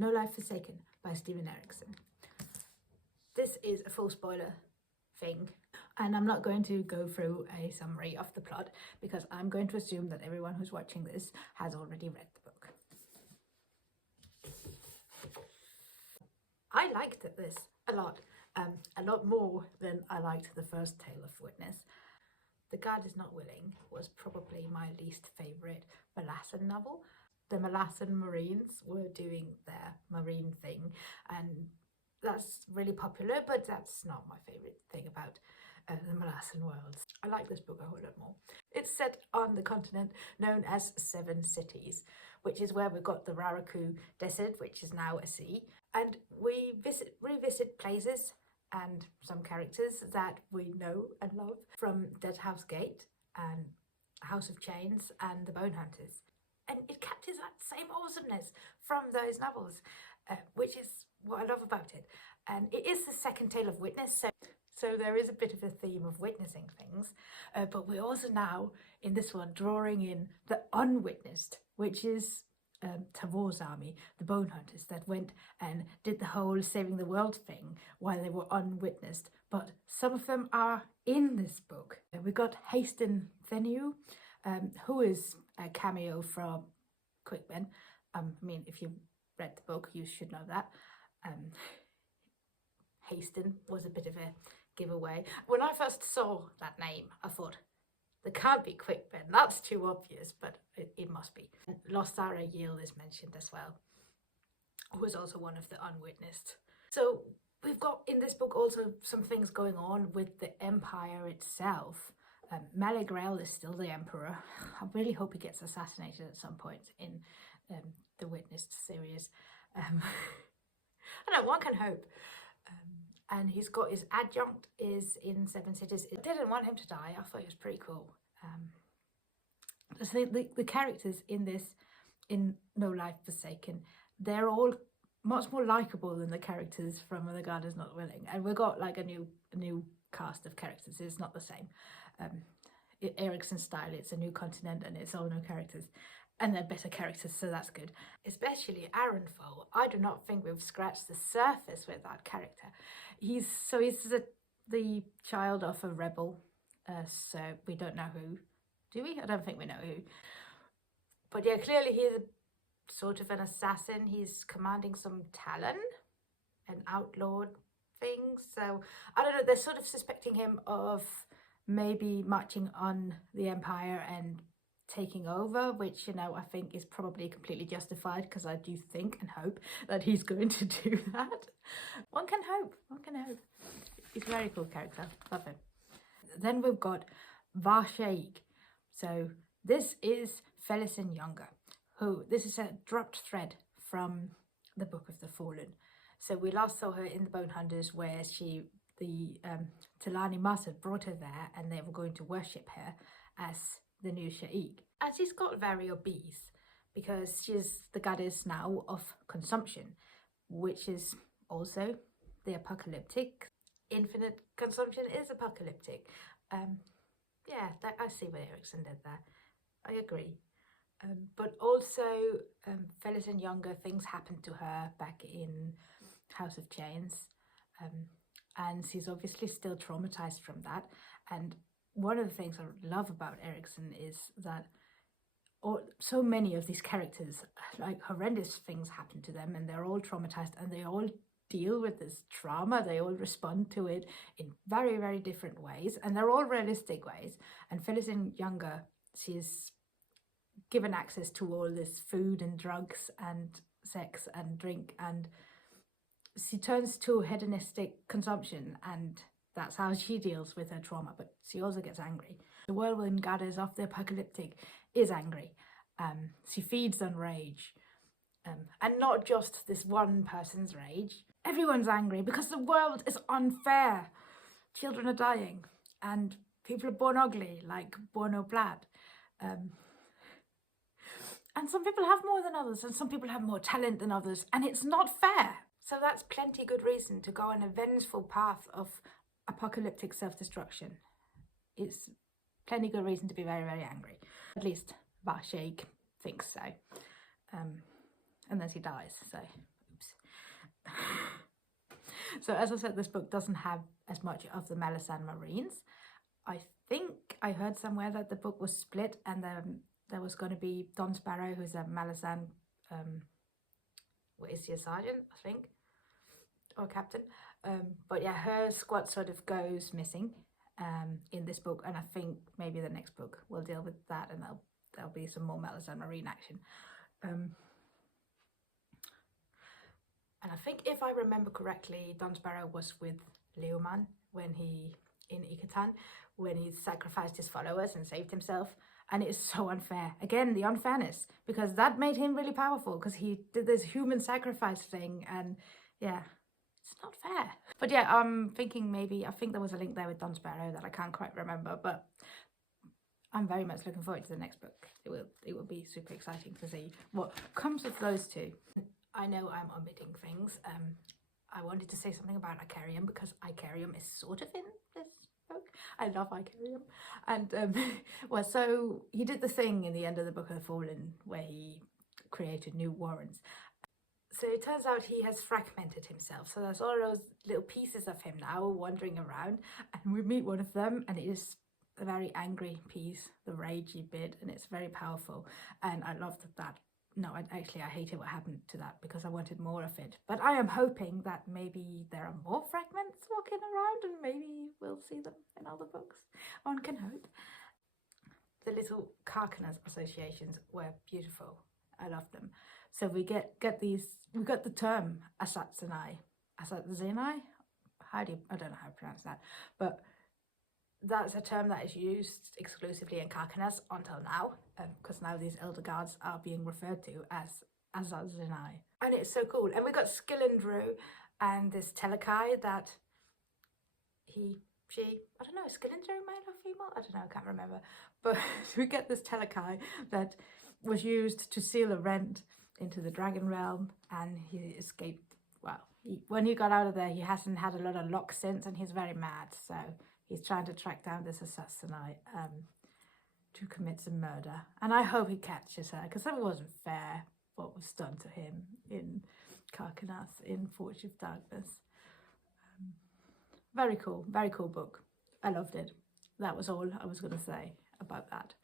No Life Forsaken by Steven Erikson. This is a full spoiler thing, and I'm not going to go through a summary of the plot because I'm going to assume that everyone who's watching this has already read the book. I liked this a lot more than I liked the first Tale of Witness. The God Is Not Willing was probably my least favourite Molassan novel. The Molassan Marines were doing their marine thing, and that's really popular, but that's not my favourite thing about the Molassan worlds. I like this book a whole lot more. It's set on the continent known as Seven Cities, which is where we've got the Raraku Desert, which is now a sea, and we revisit places and some characters that we know and love from Deadhouse Gate and House of Chains and The Bone Hunters. And it captures that same awesomeness from those novels, which is what I love about it. And it is the second Tale of Witness, so there is a bit of a theme of witnessing things, but we're also now in this one drawing in the unwitnessed, which is Tavor's army, the Bone Hunters, that went and did the whole saving the world thing while they were unwitnessed. But some of them are in this book. We got Haston Thenu, who is a cameo from Quickben. I mean, if you read the book, you should know that. Haston was a bit of a giveaway. When I first saw that name, I thought, there can't be Quickben, that's too obvious, but it must be. Losthara Yield is mentioned as well, who is also one of the unwitnessed. So we've got in this book also some things going on with the Empire itself. Maligrel is still the Emperor. I really hope he gets assassinated at some point in the Witnessed series. I don't know, one can hope. And he's got his adjunct is in Seven Cities. I didn't want him to die. I thought he was pretty cool. The characters in this, in No Life Forsaken, they're all much more likable than the characters from The God Is Not Willing. And we've got like a new cast of characters. It's not the same. Erikson's style, it's a new continent and it's all new characters. And they're better characters, so that's good. Especially Arenfo. I do not think we've scratched the surface with that character. He's the child of a rebel, so we don't know who. Do we? I don't think we know who. But yeah, clearly he's a sort of an assassin. He's commanding some Talon, an outlawed thing. So I don't know, they're sort of suspecting him of maybe marching on the Empire and taking over, which, you know, I think is probably completely justified, because I do think and hope that he's going to do that. One can hope. He's a very cool character. Love him. Then we've got Varshaik. So this is Felisin Younger, who, this is a dropped thread from the Book of the Fallen. So we last saw her in the Bone Hunters, where the Talani Masad brought her there and they were going to worship her as the new Shaik. And she's got very obese because she's the goddess now of consumption, which is also the apocalyptic. Infinite consumption is apocalyptic. Yeah, I see what Erikson did there. I agree. But also, Felisin Younger, things happened to her back in House of Chains. And she's obviously still traumatized from that. And one of the things I love about Erikson is that so many of these characters, like, horrendous things happen to them and they're all traumatized and they all deal with this trauma. They all respond to it in very, very different ways, and they're all realistic ways. And Felisin Younger, she's given access to all this food and drugs and sex and drink, and she turns to hedonistic consumption, and that's how she deals with her trauma. But she also gets angry. The whirlwind goddess of the apocalyptic is angry. She feeds on rage, and not just this one person's rage. Everyone's angry because the world is unfair. Children are dying and people are born ugly, like Bono Blad. And some people have more than others, and some people have more talent than others, and it's not fair. So that's plenty good reason to go on a vengeful path of apocalyptic self-destruction. It's plenty good reason to be very, very angry. At least Varshaik thinks so. And then he dies, so So as I said, this book doesn't have as much of the Melisande Marines. I think I heard somewhere that the book was split, and there was going to be Don Sparrow, who's a Melisande, what is he, a sergeant, I think, or captain. But yeah, her squad sort of goes missing in this book, and I think maybe the next book will deal with that, and there'll be some more Melisande Marine action. And I think if I remember correctly, Don Sparrow was with Leoman in Icatan, when he sacrificed his followers and saved himself. And it's so unfair. Again, the unfairness, because that made him really powerful, because he did this human sacrifice thing, and yeah, it's not fair. But yeah, I'm thinking I think there was a link there with Don Sparrow that I can't quite remember, but I'm very much looking forward to the next book. It will be super exciting to see what comes of those two. I know I'm omitting things. I wanted to say something about Icarium, because Icarium is sort of in this book. I love Icarium. And well, so he did the thing in the end of the Book of the Fallen where he created new warrens. So it turns out he has fragmented himself. So there's all those little pieces of him now wandering around, and we meet one of them, and it is a very angry piece, the ragey bit, and it's very powerful. And I love that. No, I hated what happened to that, because I wanted more of it. But I am hoping that maybe there are more fragments walking around, and maybe we'll see them in other books. One can hope. The little Carcanas associations were beautiful. I love them. So we get the term Asatzenai. Asatzenai? I don't know how to pronounce that. But that's a term that is used exclusively in Carcanas until now, because now these elder guards are being referred to as Asatzenai. And it's so cool. And we got Skillindru and this Telekai that she, I don't know, is Skillindru male or female? I don't know, I can't remember. But we get this Telekai that was used to seal a rent into the Dragon Realm, and he escaped. Well, when he got out of there, he hasn't had a lot of luck since, and he's very mad, so he's trying to track down this assassinate to commit some murder. And I hope he catches her, because that wasn't fair what was done to him in Carcanas, in Forge of Darkness. Very cool book. I loved it. That was all I was going to say about that.